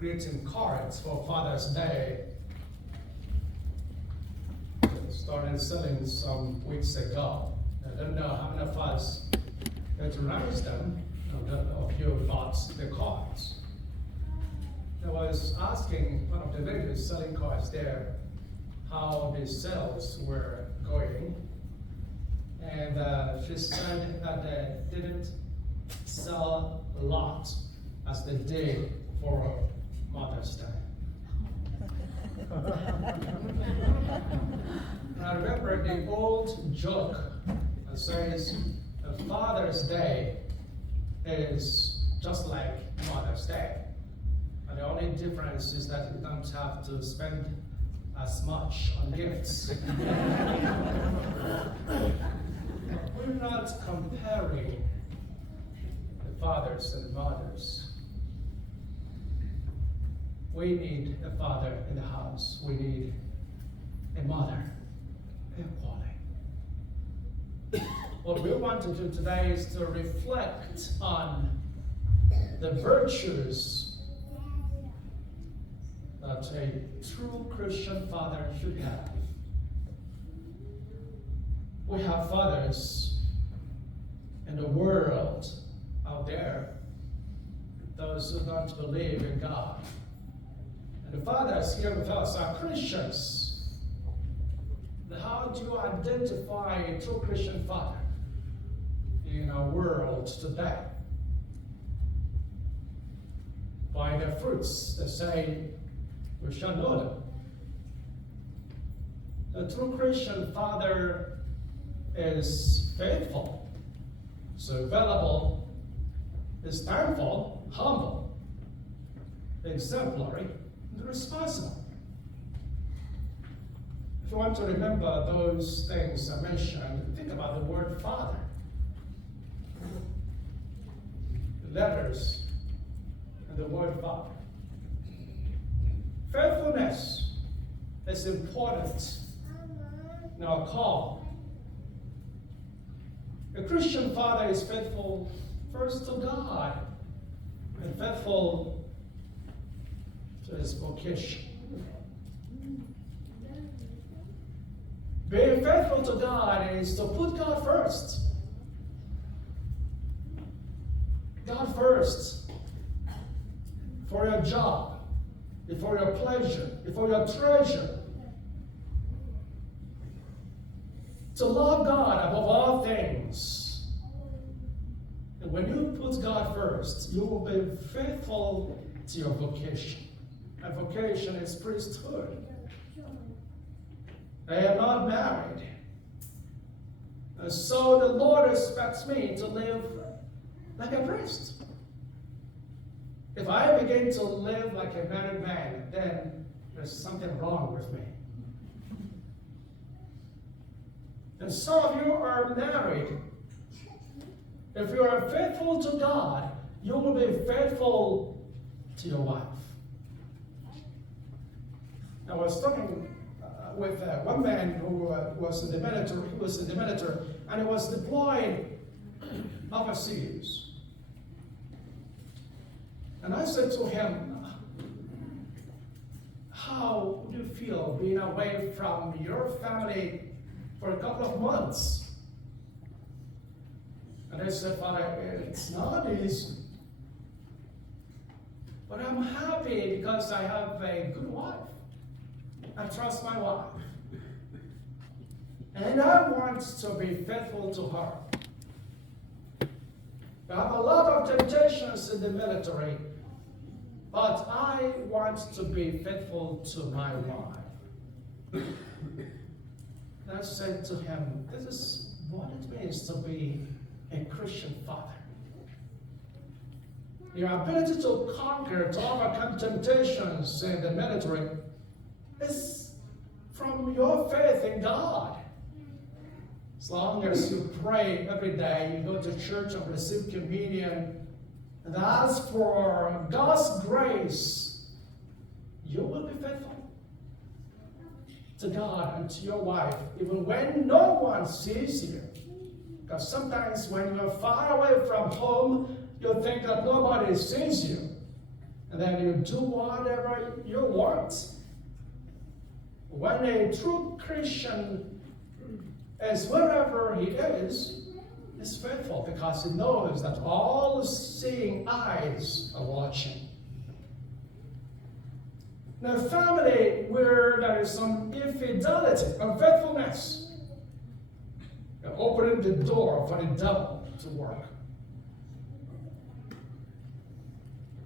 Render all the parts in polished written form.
greeting cards for Father's Day. Started selling some weeks ago. I don't know how many of us patronize them. I don't know if you bought the cards. I was asking one of the ladies selling cards there how the sales were going. And she said that they didn't sell a lot as they did for Mother's Day. I remember the old joke that says Father's Day is just like Mother's Day. And the only difference is that you don't have to spend as much on gifts. We're not comparing the fathers and the mothers. We need a father in the house. We need a mother equally. What we want to do today is to reflect on the virtues that a true Christian father should have. We have fathers in the world out there, those who don't believe in God. And the fathers here with us are Christians. How do you identify a true Christian father in our world today? By their fruits, they say, we shall know them. A true Christian father is faithful, so available, is thankful, humble, exemplary, and responsible. If you want to remember those things I mentioned, think about the word father. The letters and the word father. Faithfulness is important in our call. A Christian father is faithful first to God and faithful to his vocation. Being faithful to God is to put God first. God first for your job, for your pleasure, for your treasure. To love God above all things. And when you put God first, you will be faithful to your vocation. And vocation is priesthood. I am not married. And so the Lord expects me to live like a priest. If I begin to live like a married man, then there's something wrong with me. And some of you are married. If you are faithful to God, you will be faithful to your wife. I was talking with one man who was in the military. He was in the military, and he was deployed overseas. And I said to him, how do you feel being away from your family for a couple of months? And I said, Father, it's not easy. But I'm happy because I have a good wife. I trust my wife. And I want to be faithful to her. I have a lot of temptations in the military, but I want to be faithful to my wife. And I said to him, this is what it means to be a Christian father. Your ability to conquer, to overcome temptations in the military is from your faith in God. As long as you pray every day, you go to church and receive communion, and ask for God's grace, you will be faithful to God and to your wife, even when no one sees you. Because sometimes when you're far away from home, you think that nobody sees you. and then you do whatever you want. When a true Christian is wherever he is faithful because he knows that all seeing eyes are watching. In a family where there is some infidelity, unfaithfulness, you're opening the door for the devil to work.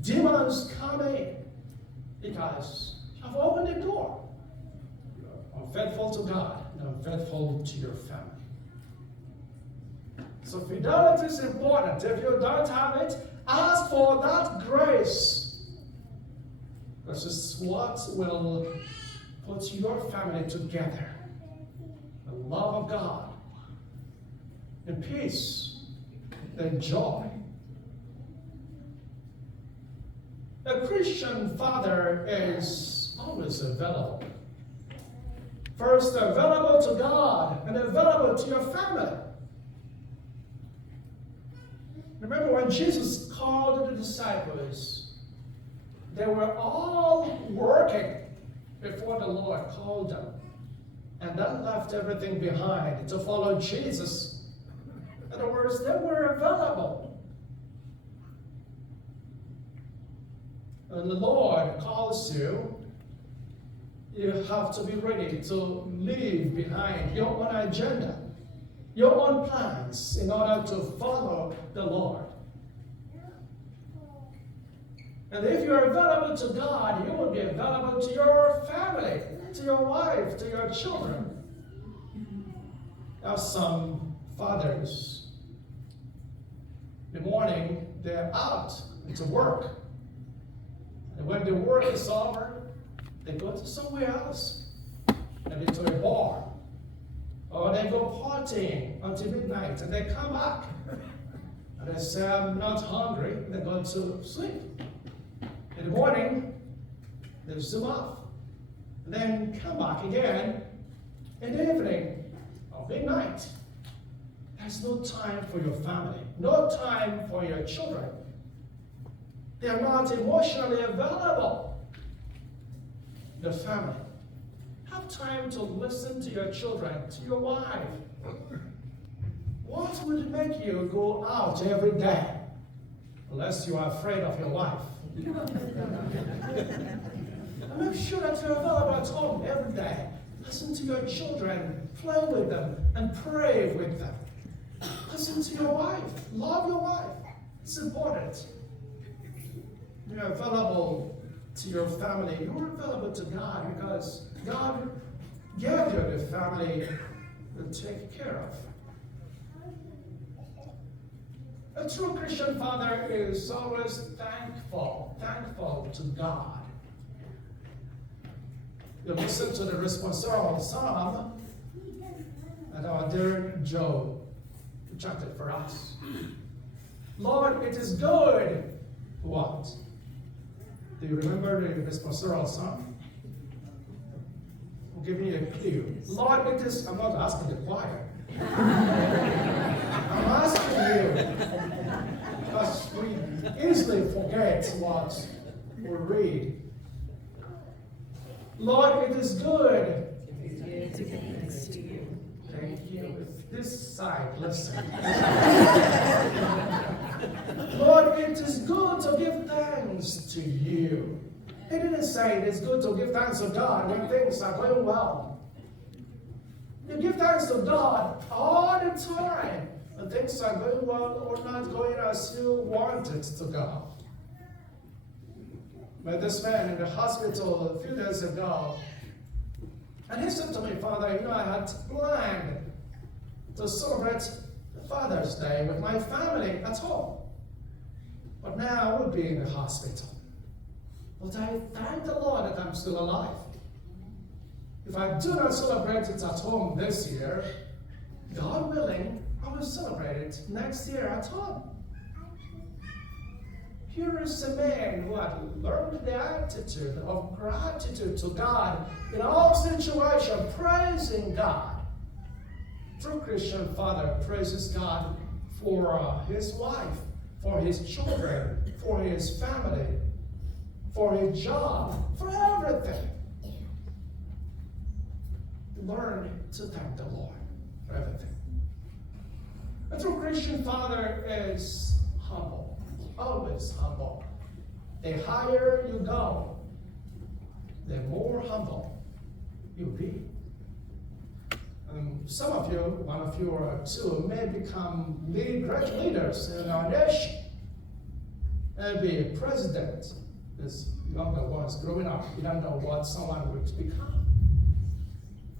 Demons come in because I've opened the door. You're unfaithful to God and unfaithful to your family. So fidelity is important. If you don't have it, ask for that grace. This is what will put your family together. The love of God, the peace, the joy. A Christian father is always available. First, available to God and available to your family. Remember when Jesus called the disciples, they were all working before the Lord called them. And then left everything behind to follow Jesus. In other words, they were available. And the Lord calls you, you have to be ready to leave behind your own agenda, your own plans in order to follow the Lord. And if you're available to God, you will be available to your family, to your wife, to your children. There are some fathers, in the morning, they're out to work. And when the work is over, they go to somewhere else, maybe to a bar. Or they go partying until midnight, and they come back. And they say, I'm not hungry. They go to sleep. In the morning, they zoom off. And then come back again in the evening or midnight. There's no time for your family, no time for your children. They are not emotionally available. The family. Have time to listen to your children, to your wife. What would make you go out every day? Unless you are afraid of your wife. And make sure that you're available at home every day. Listen to your children, play with them, and pray with them. Listen to your wife. Love your wife. It's important. You're available to your family. You're available to God because God gave you the family to take care of. A true Christian father is always thankful to God. You listen to the responsorial psalm that our dear Joe chanted for us. Lord, it is good. What? Do you remember the responsorial psalm? I'll give you a clue. Lord, it is, I'm not asking the choir. I'm asking you, because we easily forget what we read. Lord, it is good. To give thanks to you. Thank you. This side, listen. Lord, it is good to give thanks to you. He didn't say it is good to give thanks to God when things are going well. You give thanks to God all the time when things are going well or not going as you want it to go. Met this man in the hospital a few days ago, and he said to me, Father, I had planned to celebrate Father's Day with my family at home. But now I will be in the hospital. But I thank the Lord that I'm still alive. If I do not celebrate it at home this year, God willing, I will celebrate it next year at home. Here is a man who had learned the attitude of gratitude to God in all situations, praising God. True Christian father praises God for his wife, for his children, for his family. for a job, for everything. Learn to thank the Lord for everything. A true Christian father is humble, always humble. The higher you go, the more humble you'll be. Some of you, one of you or two, may become great leaders in our nation. Maybe a president. These younger ones growing up, you don't know what someone would become.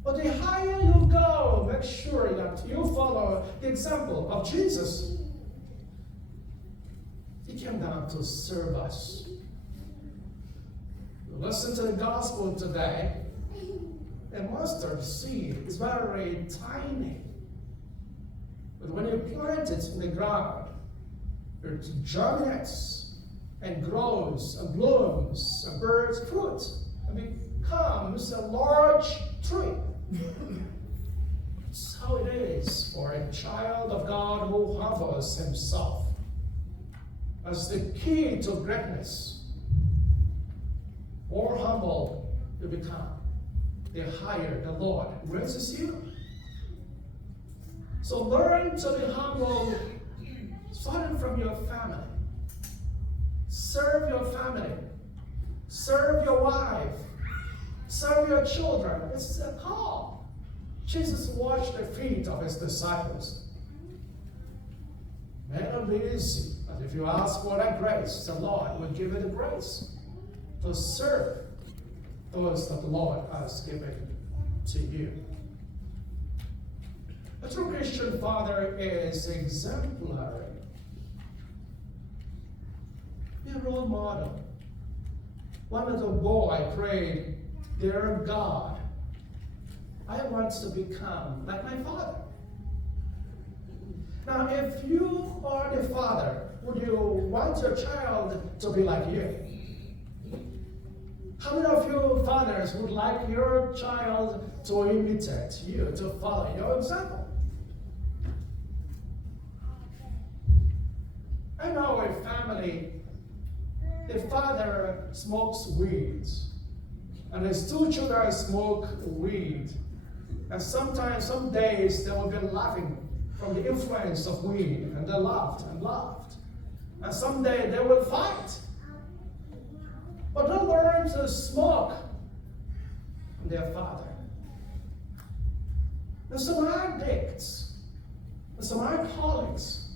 But the higher you go, make sure that you follow the example of Jesus. He came down to serve us. You listen to the gospel today. A mustard seed is very tiny. But when you plant it in the ground, it germinates and grows and blooms and bears fruit and becomes a large tree. So it is for a child of God who humbles himself as the key to greatness. More humble you become, the higher the Lord raises you. So learn to be humble, starting from your family. Serve your family. Serve your wife. Serve your children. It's a call. Jesus washed the feet of his disciples. May not be easy, but if you ask for that grace, the Lord will give you the grace to serve those that the Lord has given to you. A true Christian father is exemplary. Be a role model. One little boy prayed, "Dear God, I want to become like my father." Now, if you are the father, would you want your child to be like you? How many of you fathers would like your child to imitate you, to follow your example? I know a family, the father smokes weed, and his two children smoke weed. And sometimes, some days, they will be laughing from the influence of weed, and they laughed and laughed. And someday they will fight. But they learn to smoke from their father. And some addicts, and some alcoholics,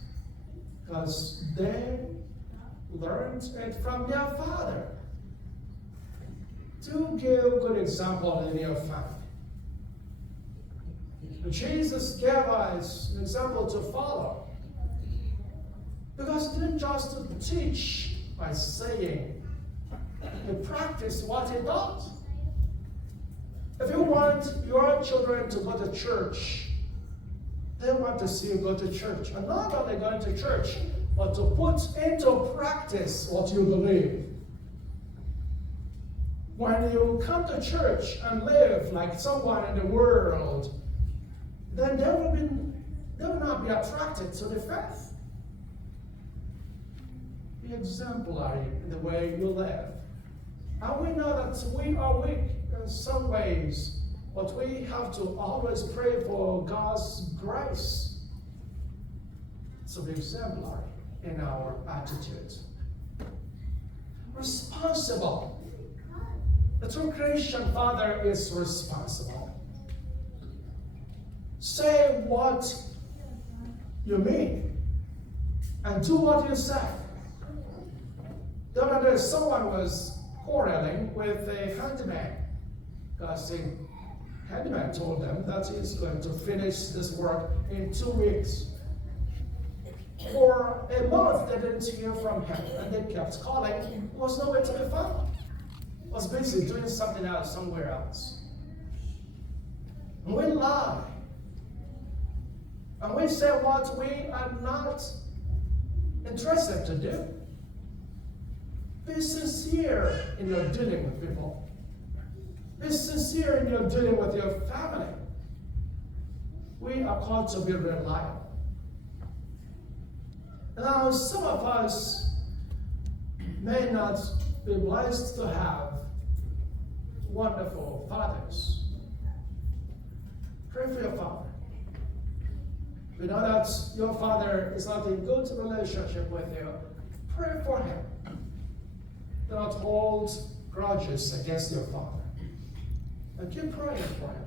because they learned it from their father. To give a good example in your family. Jesus gave us an example to follow. Because he didn't just teach by saying, he practiced what he taught. If you want your children to go to church, they want to see you go to church. And not only going to church, but to put into practice what you believe. When you come to church and live like someone in the world, then they will not be attracted to the faith. Be exemplary in the way you live. And we know that we are weak in some ways, but we have to always pray for God's grace to be exemplary in our attitude. Responsible. The true Christian father is responsible. Say what you mean and do what you say. The other day, someone was quarreling with a handyman because the handyman told them that he's going to finish this work in 2 weeks. For a month, they didn't hear from him, and they kept calling. He was nowhere to be found. He was busy doing something else somewhere else. And we lie. And we say what we are not interested to do. Be sincere in your dealing with people. Be sincere in your dealing with your family. We are called to be reliable. Now, some of us may not be blessed to have wonderful fathers. Pray for your father. We know that your father is not in good relationship with you. Pray for him. Do not hold grudges against your father. And keep praying for him.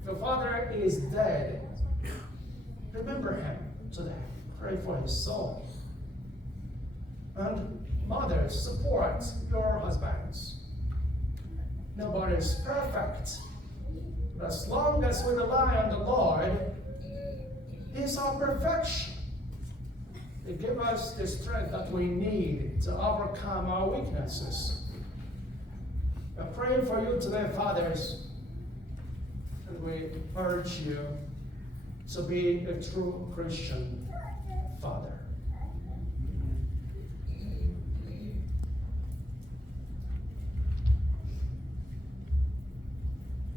If your father is dead, remember him today. Pray for his soul. And mothers, support your husbands. Nobody is perfect. But as long as we rely on the Lord, He is our perfection. He gives us the strength that we need to overcome our weaknesses. I'm praying for you today, fathers, and we urge you to be a true Christian father.